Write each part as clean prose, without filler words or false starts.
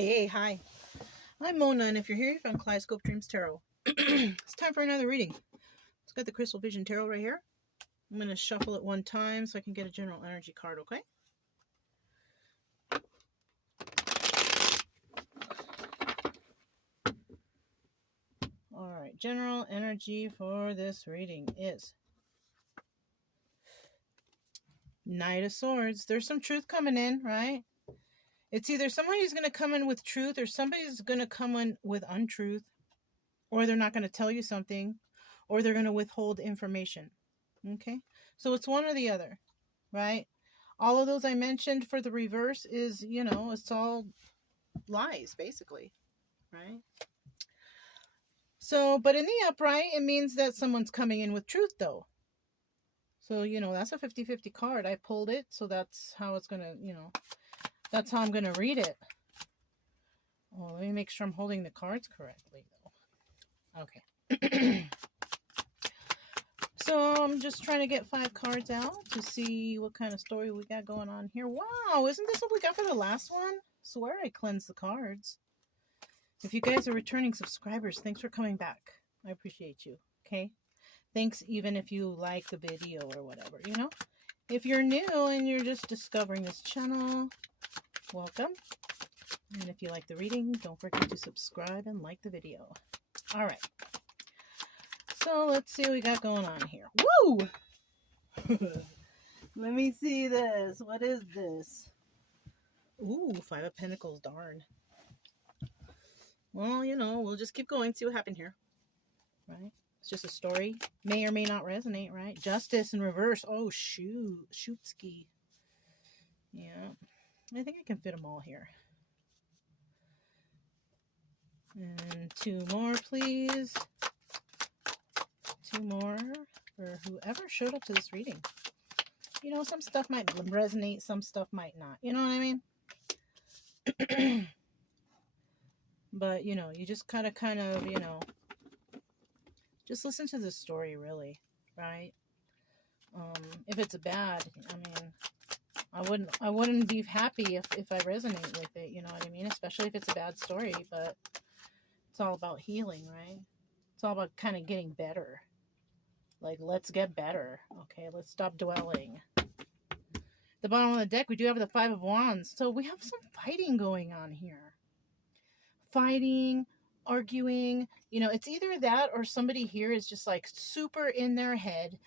Hey, hi. I'm Mona, and if you're here, you found Kaleidoscope Dreams Tarot. It's time for another reading. It's got the Crystal Vision Tarot right here. I'm going to shuffle it one time so I can get a general energy card, okay? Alright, general energy for this reading is Knight of Swords. There's some truth coming in, right? It's either somebody's going to come in with truth or somebody's going to come in with untruth, or they're not going to tell you something, or they're going to withhold information. Okay? So it's one or the other, right? All of those I mentioned for the reverse is, it's all lies, basically, right? So, but in the upright, it means that someone's coming in with truth, though. So, that's a 50-50 card. I pulled it, so that's how it's going to, that's how I'm going to read it. Oh, let me make sure I'm holding the cards correctly, though. Okay. So I'm just trying to get 5 cards out to see what kind of story we got going on here. Wow, isn't this what we got for the last one? I swear I cleansed the cards. If you guys are returning subscribers, thanks for coming back. I appreciate you, okay? Thanks even if you like the video or whatever, If you're new and you're just discovering this channel, welcome. And if you like the reading, don't forget to subscribe and like the video. All right. So let's see what we got going on here. Woo! Let me see this. What is this? Ooh, 5 of Pentacles, darn. Well, we'll just keep going, see what happened here. Right? It's just a story. May or may not resonate, right? Justice in reverse. Oh, shoot ski. Yeah. I think I can fit them all here. And 2 more, please. 2 more for whoever showed up to this reading. Some stuff might resonate, some stuff might not. You know what I mean? But, you just kind of, just listen to the story, really, right? If it's bad, I wouldn't be happy if I resonate with it, you know what I mean? Especially if it's a bad story, but it's all about healing, right? It's all about kind of getting better. Like, let's get better, okay? Let's stop dwelling. The bottom of the deck, we do have the 5 of Wands. So we have some fighting going on here. Fighting, arguing. It's either that or somebody here is just like super in their head.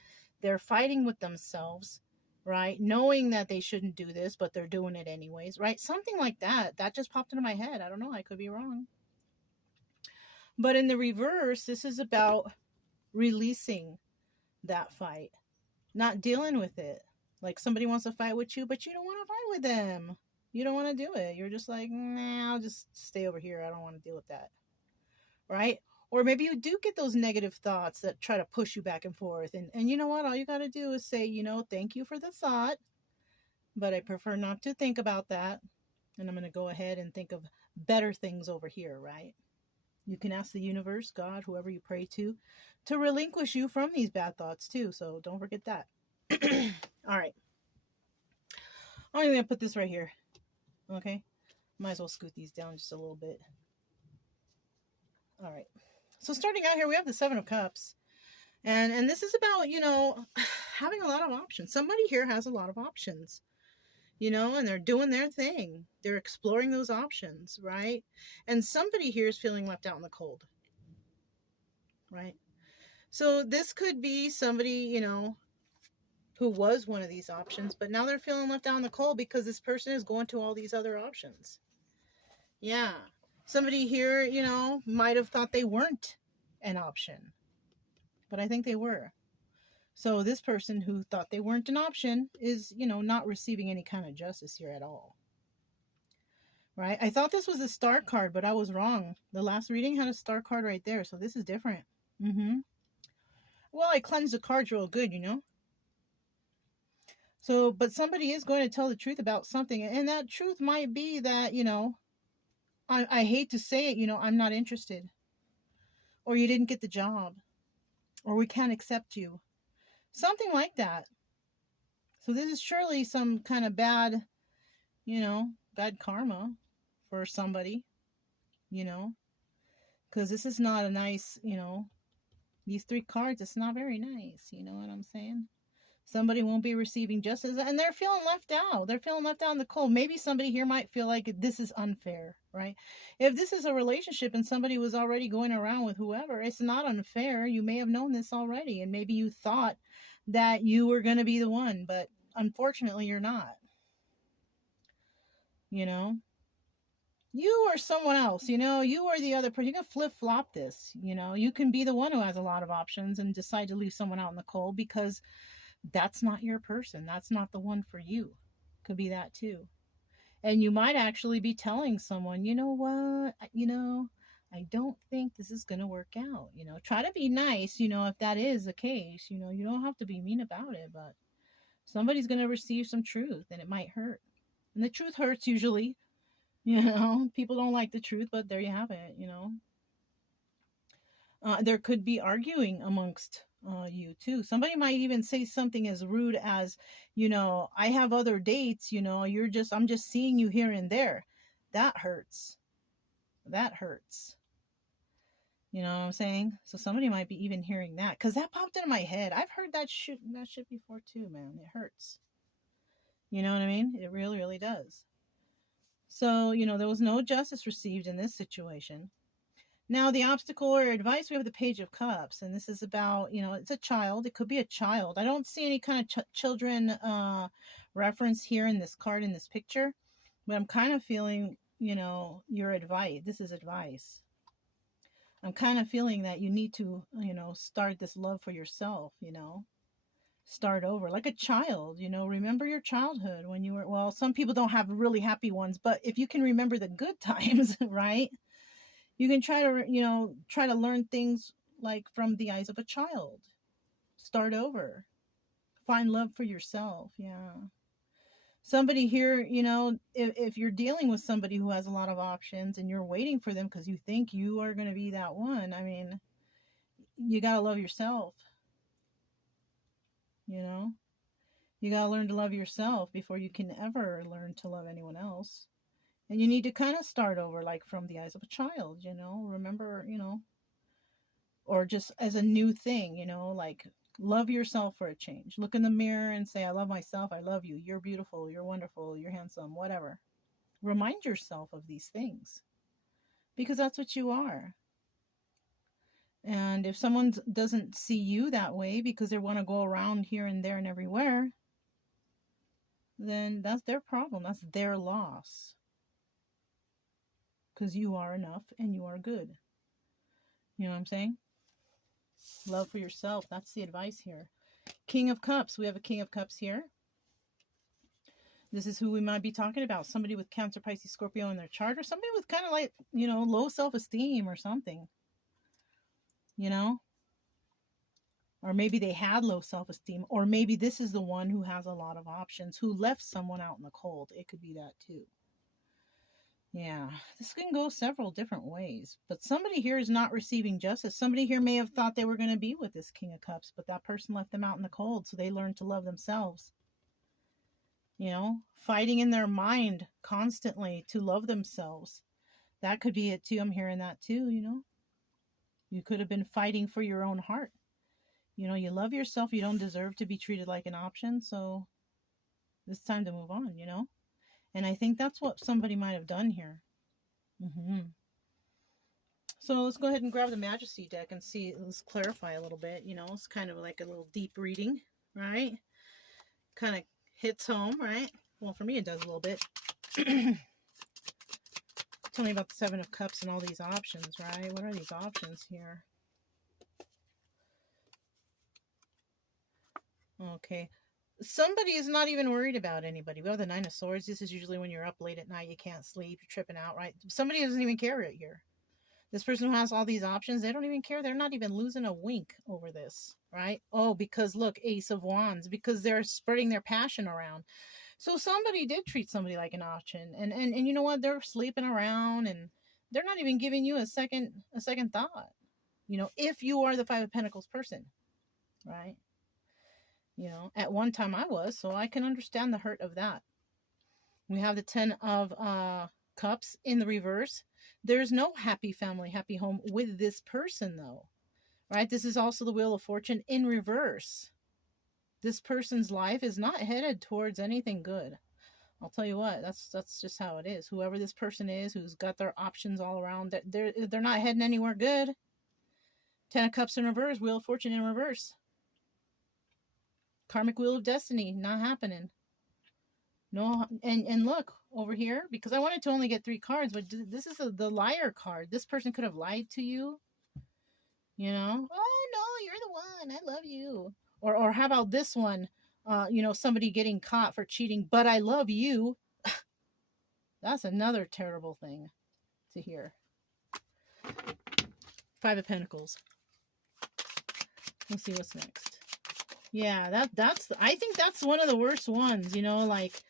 They're fighting with themselves, right? Knowing that they shouldn't do this, but they're doing it anyways, right? Something like that. That just popped into my head. I don't know. I could be wrong. But in the reverse, this is about releasing that fight. Not dealing with it. Like somebody wants to fight with you, but you don't want to fight with them. You don't want to do it. You're just like, nah, I'll just stay over here. I don't want to deal with that. Right? Or maybe you do get those negative thoughts that try to push you back and forth. And you know what? All you got to do is say, thank you for the thought, but I prefer not to think about that. And I'm going to go ahead and think of better things over here, right? You can ask the universe, God, whoever you pray to relinquish you from these bad thoughts too. So don't forget that. All right. I'm going to put this right here. Okay. Might as well scoot these down just a little bit. All right. So starting out here, we have the 7 of Cups. And this is about, having a lot of options. Somebody here has a lot of options, and they're doing their thing. They're exploring those options, right? And somebody here is feeling left out in the cold, right? So this could be somebody, who was one of these options, but now they're feeling left out in the cold because this person is going to all these other options. Yeah. Somebody here, might have thought they weren't an option, but I think they were. So this person who thought they weren't an option is, not receiving any kind of justice here at all. Right? I thought this was a star card, but I was wrong. The last reading had a star card right there, so this is different. Well, I cleansed the cards real good, So, but somebody is going to tell the truth about something, and that truth might be that, I hate to say it, I'm not interested. Or you didn't get the job. Or we can't accept you. Something like that. So this is surely some kind of bad, bad karma for somebody, you know, because this is not a nice, you know, these 3 cards, it's not very nice. You know what I'm saying? Somebody won't be receiving justice, and they're feeling left out. They're feeling left out in the cold. Maybe somebody here might feel like this is unfair, right? If this is a relationship and somebody was already going around with whoever, it's not unfair. You may have known this already, and maybe you thought that you were going to be the one, but unfortunately, you're not. You know? You or someone else, you know, you or the other person. You can flip flop this, you know. You can be the one who has a lot of options and decide to leave someone out in the cold because that's not your person. That's not the one for you. Could be that too. And you might actually be telling someone, you know what, you know, I don't think this is going to work out. You know, try to be nice, you know, if that is the case. You know, you don't have to be mean about it, but somebody's going to receive some truth and it might hurt. And the truth hurts usually. You know, people don't like the truth, but there you have it, you know. There could be arguing amongst you too. Somebody might even say something as rude as, you know, I have other dates, you know, I'm just seeing you here and there. That hurts. That hurts. You know what I'm saying? So somebody might be even hearing that, because that popped into my head. I've heard that shit before too, man. It hurts. You know what I mean? It really, really does. So, you know, there was no justice received in this situation. Now, the obstacle or advice, we have the Page of Cups, and this is about, you know, it's a child. It could be a child. I don't see any kind of children reference here in this card, in this picture, but I'm kind of feeling, you know, your advice. This is advice. I'm kind of feeling that you need to, you know, start this love for yourself, you know. Start over like a child, you know. Remember your childhood when you were, well, some people don't have really happy ones, but if you can remember the good times, right, you can try to, you know, try to learn things like from the eyes of a child. Start over, find love for yourself. Yeah, somebody here, you know, if you're dealing with somebody who has a lot of options and you're waiting for them because you think you are going to be that one, I mean, you got to love yourself. You know, you got to learn to love yourself before you can ever learn to love anyone else. And you need to kind of start over, like from the eyes of a child, you know, remember, you know, or just as a new thing, you know, like love yourself for a change. Look in the mirror and say, I love myself. I love you. You're beautiful. You're wonderful. You're handsome, whatever. Remind yourself of these things because that's what you are. And if someone doesn't see you that way because they want to go around here and there and everywhere, then that's their problem. That's their loss. Because you are enough and you are good. You know what I'm saying? Love for yourself. That's the advice here. King of Cups. We have a King of Cups here. This is who we might be talking about. Somebody with Cancer, Pisces, Scorpio in their chart, or somebody with kind of like, you know, low self-esteem or something. You know? Or maybe they had low self-esteem. Or maybe this is the one who has a lot of options, who left someone out in the cold. It could be that too. Yeah, this can go several different ways. But somebody here is not receiving justice. Somebody here may have thought they were going to be with this King of Cups, but that person left them out in the cold, so they learned to love themselves. You know, fighting in their mind constantly to love themselves. That could be it too. I'm hearing that too, you know. You could have been fighting for your own heart. You know, you love yourself. You don't deserve to be treated like an option, so it's time to move on, you know. And I think that's what somebody might have done here. So let's go ahead and grab the Majesty deck and see. Let's clarify a little bit. You know, it's kind of like a little deep reading, right? Kind of hits home, right? Well, for me, it does a little bit. Tell me about the Seven of Cups and all these options, right? What are these options here? Okay. Somebody is not even worried about anybody. We have the Nine of Swords. This is usually when you're up late at night, you can't sleep, you're tripping out, right? Somebody doesn't even care right here. This person who has all these options, they don't even care. They're not even losing a wink over this, right? Oh, because look, Ace of Wands, because they're spreading their passion around. So somebody did treat somebody like an option. And you know what? They're sleeping around and they're not even giving you a second thought. You know, if you are the Five of Pentacles person, right? You know, at one time I was, so I can understand the hurt of that. We have the Ten of Cups in the reverse. There's no happy family, happy home with this person, though, right? This is also the Wheel of Fortune in reverse. This person's life is not headed towards anything good. I'll tell you what, that's just how it is. Whoever this person is, who's got their options all around, they're not heading anywhere good. 10 of Cups in reverse, Wheel of Fortune in reverse. Karmic Wheel of Destiny, not happening. No, and look over here, because I wanted to only get 3 cards, but this is the liar card. This person could have lied to you. You know, oh no, you're the one. I love you. Or how about this one? You know, somebody getting caught for cheating, but I love you. That's another terrible thing to hear. 5 of Pentacles. Let's see what's next. Yeah, I think that's one of the worst ones, you know, like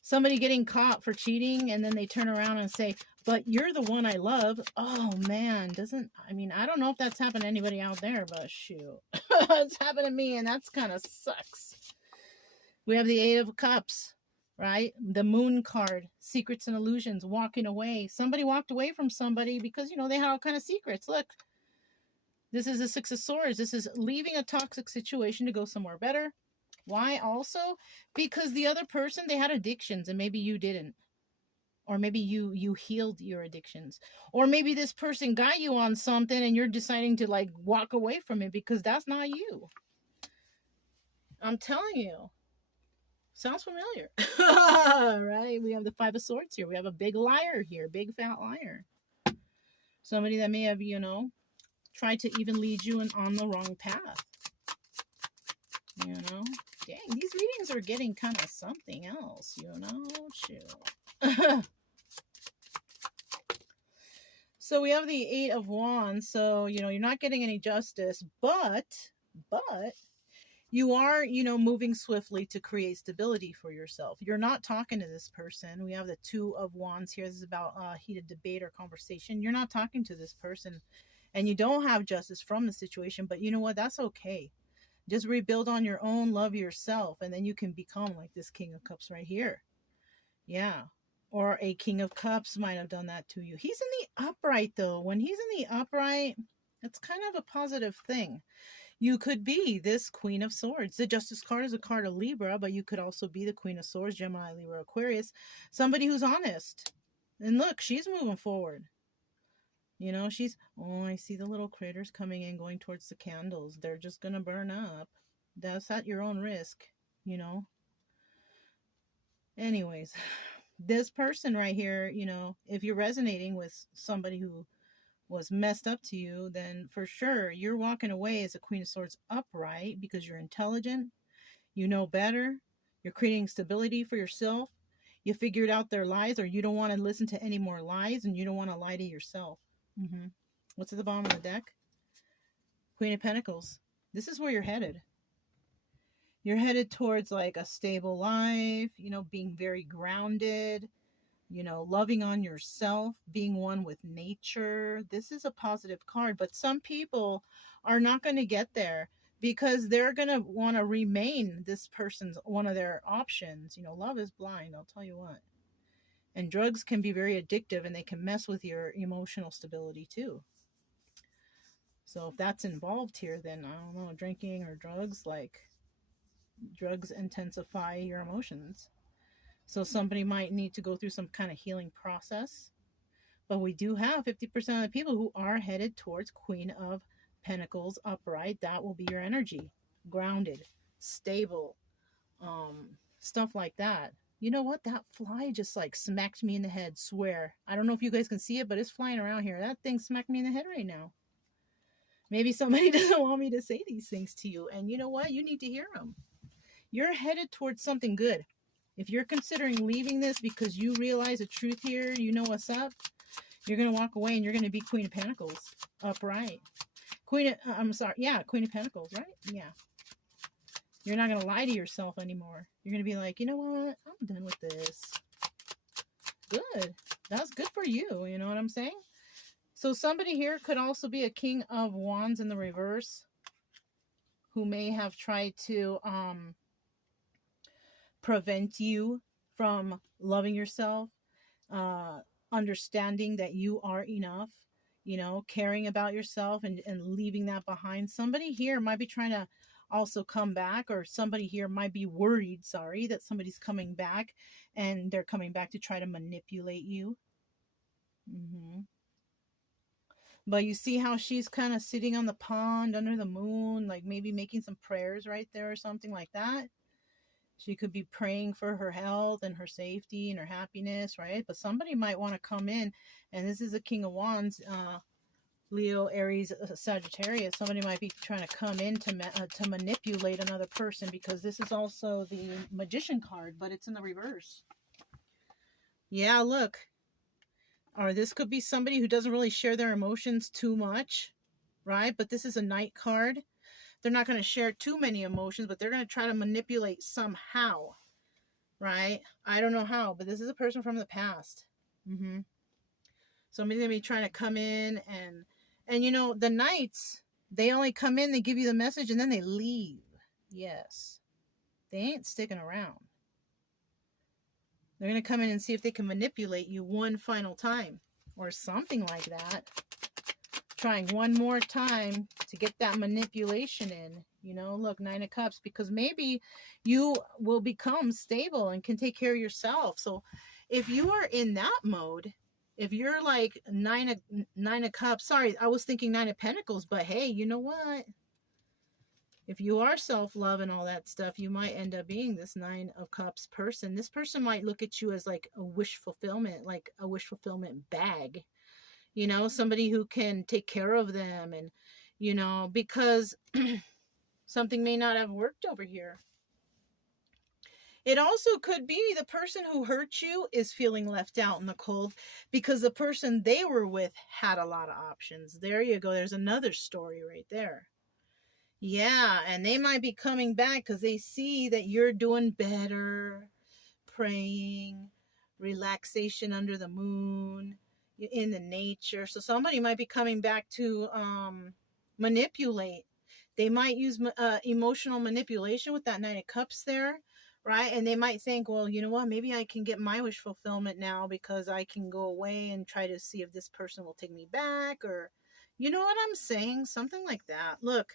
somebody getting caught for cheating and then they turn around and say, but you're the one I love. Oh man, I don't know if that's happened to anybody out there, but shoot. It's happened to me and that's kind of sucks. We have the 8 of Cups, right? The Moon card, secrets and illusions, walking away. Somebody walked away from somebody because, you know, they had all kind of secrets. Look. This is the 6 of Swords. This is leaving a toxic situation to go somewhere better. Why also? Because the other person, they had addictions and maybe you didn't. Or maybe you healed your addictions. Or maybe this person got you on something and you're deciding to like walk away from it because that's not you. I'm telling you. Sounds familiar. Right? We have the 5 of Swords here. We have a big liar here. Big fat liar. Somebody that may have, you know, try to even lead you on the wrong path. You know? Dang, these readings are getting kind of something else, you know? Shoot. So we have the 8 of Wands. So, you know, you're not getting any justice, but you are, you know, moving swiftly to create stability for yourself. You're not talking to this person. We have the 2 of Wands here. This is about heated debate or conversation. You're not talking to this person. And you don't have justice from the situation, but you know what? That's okay. Just rebuild on your own, love yourself, and then you can become like this King of Cups right here. Yeah. Or a King of Cups might have done that to you. He's in the upright, though. When he's in the upright, that's kind of a positive thing. You could be this Queen of Swords. The Justice card is a card of Libra, but you could also be the Queen of Swords, Gemini, Libra, Aquarius. Somebody who's honest. And look, she's moving forward. You know, she's, oh, I see the little critters coming in, going towards the candles. They're just going to burn up. That's at your own risk, you know. Anyways, this person right here, you know, if you're resonating with somebody who was messed up to you, then for sure you're walking away as a Queen of Swords upright because you're intelligent. You know better. You're creating stability for yourself. You figured out their lies, or you don't want to listen to any more lies, and you don't want to lie to yourself. What's at the bottom of the deck? Queen of Pentacles. This is where you're headed. You're headed towards like a stable life, you know, being very grounded, you know, loving on yourself, being one with nature. This is a positive card, but some people are not going to get there because they're going to want to remain this person's one of their options. You know, love is blind, I'll tell you what. And drugs can be very addictive and they can mess with your emotional stability too. So if that's involved here, then I don't know, drinking or drugs, like drugs intensify your emotions. So somebody might need to go through some kind of healing process. But we do have 50% of the people who are headed towards Queen of Pentacles upright. That will be your energy. Grounded, stable, stuff like that. You know what? That fly just like smacked me in the head, swear. I don't know if you guys can see it, but it's flying around here. That thing smacked me in the head right now. Maybe somebody doesn't want me to say these things to you. And you know what? You need to hear them. You're headed towards something good. If you're considering leaving this because you realize the truth here, you know what's up, you're going to walk away and you're going to be Queen of Pentacles upright. Queen of Pentacles, right? Yeah. You're not going to lie to yourself anymore. You're going to be like, you know what? I'm done with this. Good. That's good for you. You know what I'm saying? So somebody here could also be a King of Wands in the reverse who may have tried to prevent you from loving yourself, understanding that you are enough, you know, caring about yourself and leaving that behind. Somebody here might be trying to also come back, or somebody here might be worried, sorry, that somebody's coming back, and they're coming back to try to manipulate you. But you see how she's kind of sitting on the pond under the moon, like maybe making some prayers right there or something like that. She could be praying for her health and her safety and her happiness, right? But somebody might want to come in, and this is a King of Wands, Leo, Aries, Sagittarius. Somebody might be trying to come in to manipulate another person, because this is also the Magician card, but it's in the reverse. Yeah, look. Or this could be somebody who doesn't really share their emotions too much, right? But this is a Knight card. They're not going to share too many emotions, but they're going to try to manipulate somehow, right? I don't know how, but this is a person from the past. Somebody's going to be trying to come in and you know, the Knights, they only come in, they give you the message, and then they leave. Yes. They ain't sticking around. They're going to come in and see if they can manipulate you one final time or something like that. Trying one more time to get that manipulation in. You know, look, 9 of Cups, because maybe you will become stable and can take care of yourself. So if you are in that mode, if you're like 9 of Cups, sorry, I was thinking 9 of Pentacles, but hey, you know what? If you are self-love and all that stuff, you might end up being this 9 of Cups person. This person might look at you as like a wish fulfillment, like a wish fulfillment bag. You know, somebody who can take care of them, and, you know, because something may not have worked over here. It also could be the person who hurt you is feeling left out in the cold because the person they were with had a lot of options. There you go. There's another story right there. Yeah, and they might be coming back because they see that you're doing better, praying, relaxation under the moon, in the nature. So somebody might be coming back to manipulate. They might use emotional manipulation with that 9 of Cups there, right? And they might think, well, you know what? Maybe I can get my wish fulfillment now because I can go away and try to see if this person will take me back, or, you know what I'm saying? Something like that. Look.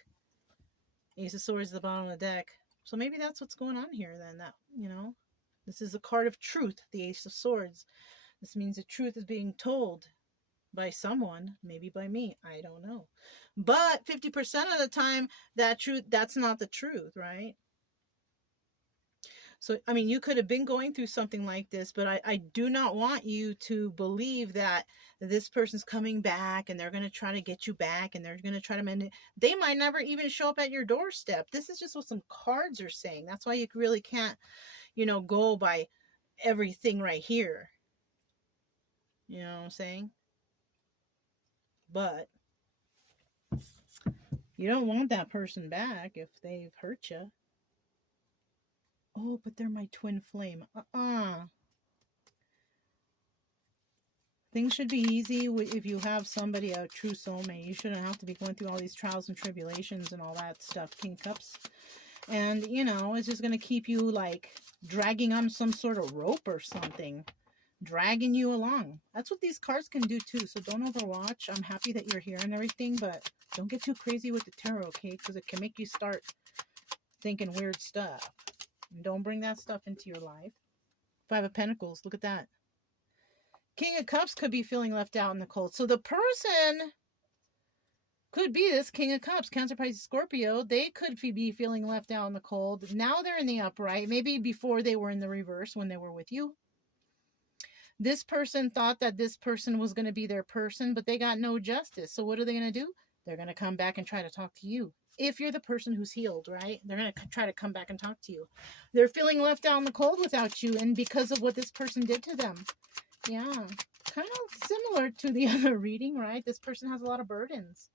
Ace of Swords at the bottom of the deck. So maybe that's what's going on here then. That, you know, this is the card of truth, the Ace of Swords. This means the truth is being told by someone, maybe by me. I don't know. But 50% of the time, that's not the truth, right? So, I mean, you could have been going through something like this, but I do not want you to believe that this person's coming back and they're going to try to get you back and they're going to try to mend it. They might never even show up at your doorstep. This is just what some cards are saying. That's why you really can't, you know, go by everything right here. You know what I'm saying? But you don't want that person back if they've hurt you. Oh, but they're my twin flame. Things should be easy if you have somebody, a true soulmate. You shouldn't have to be going through all these trials and tribulations and all that stuff, King Cups. And, you know, it's just going to keep you, like, dragging on some sort of rope or something. Dragging you along. That's what these cards can do, too. So don't overwatch. I'm happy that you're here and everything, but don't get too crazy with the tarot, okay? Because it can make you start thinking weird stuff. Don't bring that stuff into your life. 5 of Pentacles. Look at that. King of Cups could be feeling left out in the cold. So the person could be this King of Cups. Cancer, Pisces, Scorpio. They could be feeling left out in the cold. Now they're in the upright. Maybe before they were in the reverse when they were with you. This person thought that this person was going to be their person, but they got no justice. So what are they going to do? They're going to come back and try to talk to you. If you're the person who's healed, right? They're going to try to come back and talk to you. They're feeling left out in the cold without you, and because of what this person did to them. Yeah, kind of similar to the other reading, right? This person has a lot of burdens.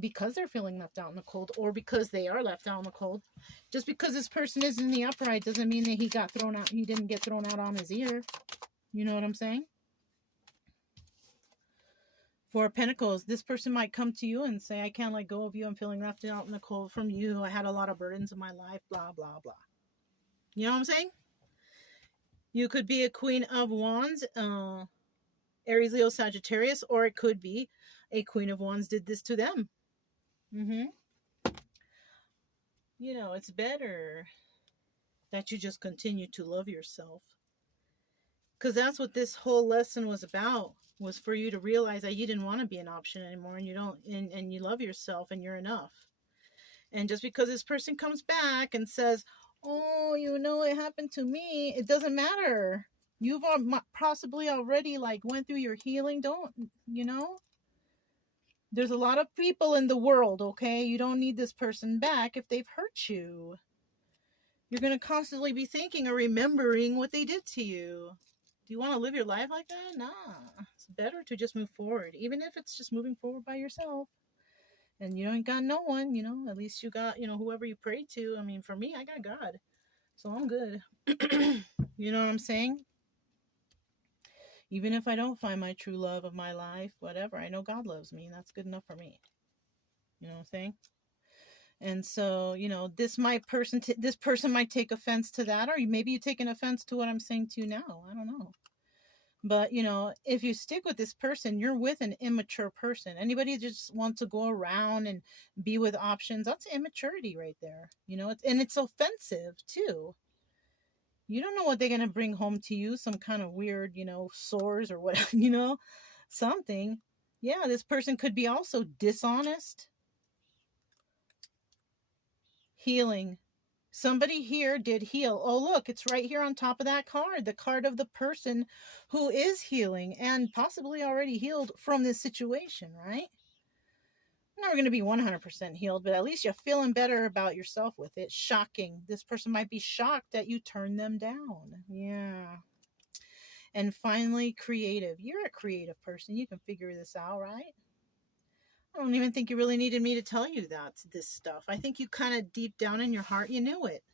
Because they're feeling left out in the cold, or because they are left out in the cold. Just because this person is in the upright doesn't mean that he got thrown out. He didn't get thrown out on his ear. You know what I'm saying? 4 of Pentacles, this person might come to you and say, I can't let go of you. I'm feeling left out in the cold from you. I had a lot of burdens in my life, blah, blah, blah. You know what I'm saying? You could be a Queen of Wands, Aries, Leo, Sagittarius, or it could be a Queen of Wands did this to them. Mm-hmm. You know, it's better that you just continue to love yourself. Because that's what this whole lesson was about, was for you to realize that you didn't want to be an option anymore, and you don't, and you love yourself and you're enough. And just because this person comes back and says, oh, you know, it happened to me, it doesn't matter. You've possibly already like went through your healing. Don't, you know, there's a lot of people in the world, okay? You don't need this person back if they've hurt you. You're going to constantly be thinking or remembering what they did to you. Do you want to live your life like that? Nah. It's better to just move forward, even if it's just moving forward by yourself. And you ain't got no one, you know, at least you got, you know, whoever you pray to. I mean, for me, I got God. So I'm good. You know what I'm saying? Even if I don't find my true love of my life, whatever, I know God loves me, and that's good enough for me. You know what I'm saying? And so, you know, this person might take offense to that, or maybe you take an offense to what I'm saying to you now. I don't know. But, you know, if you stick with this person, you're with an immature person. Anybody just wants to go around and be with options, that's immaturity right there. You know, it's offensive too. You don't know what they're going to bring home to you, some kind of weird, you know, sores or whatever, you know, something. Yeah, this person could be also dishonest. Healing. Somebody here did heal. Oh, look, it's right here on top of that card. The card of the person who is healing and possibly already healed from this situation, right? Never going to be 100% healed, but at least you're feeling better about yourself with it. Shocking. This person might be shocked that you turned them down. Yeah. And finally, creative. You're a creative person. You can figure this out, right? I don't even think you really needed me to tell you this stuff. I think you kind of deep down in your heart, you knew it.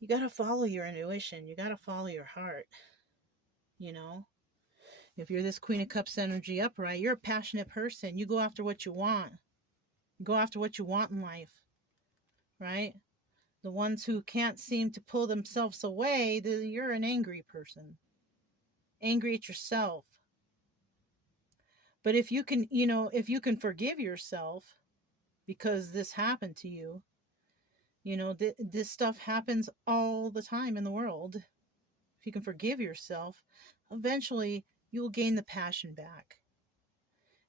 You got to follow your intuition. You got to follow your heart. You know, if you're this Queen of Cups energy upright, you're a passionate person. You go after what you want. You go after what you want in life, right? The ones who can't seem to pull themselves away, you're an angry person. Angry at yourself. But if you can, you know, if you can forgive yourself because this happened to you, you know, this stuff happens all the time in the world. If you can forgive yourself, eventually you will gain the passion back.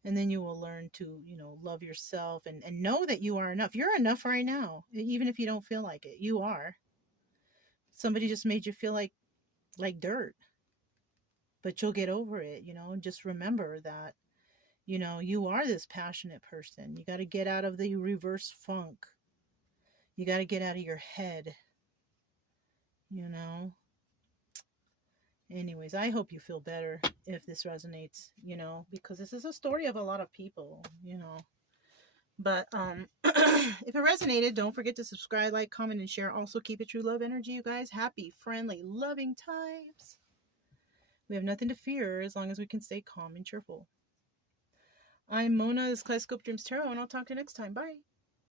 And then you will learn to, you know, love yourself and know that you are enough. You're enough right now, even if you don't feel like it. You are. Somebody just made you feel like dirt. But you'll get over it, you know, and just remember that, you know, you are this passionate person. You got to get out of the reverse funk. You got to get out of your head, you know. Anyways, I hope you feel better if this resonates, you know, because this is a story of a lot of people, you know. But if it resonated, don't forget to subscribe, like, comment, and share. Also, keep it true love energy, you guys. Happy, friendly, loving times. We have nothing to fear as long as we can stay calm and cheerful. I'm Mona, this is Kaleidoscope Dreams Tarot, and I'll talk to you next time. Bye.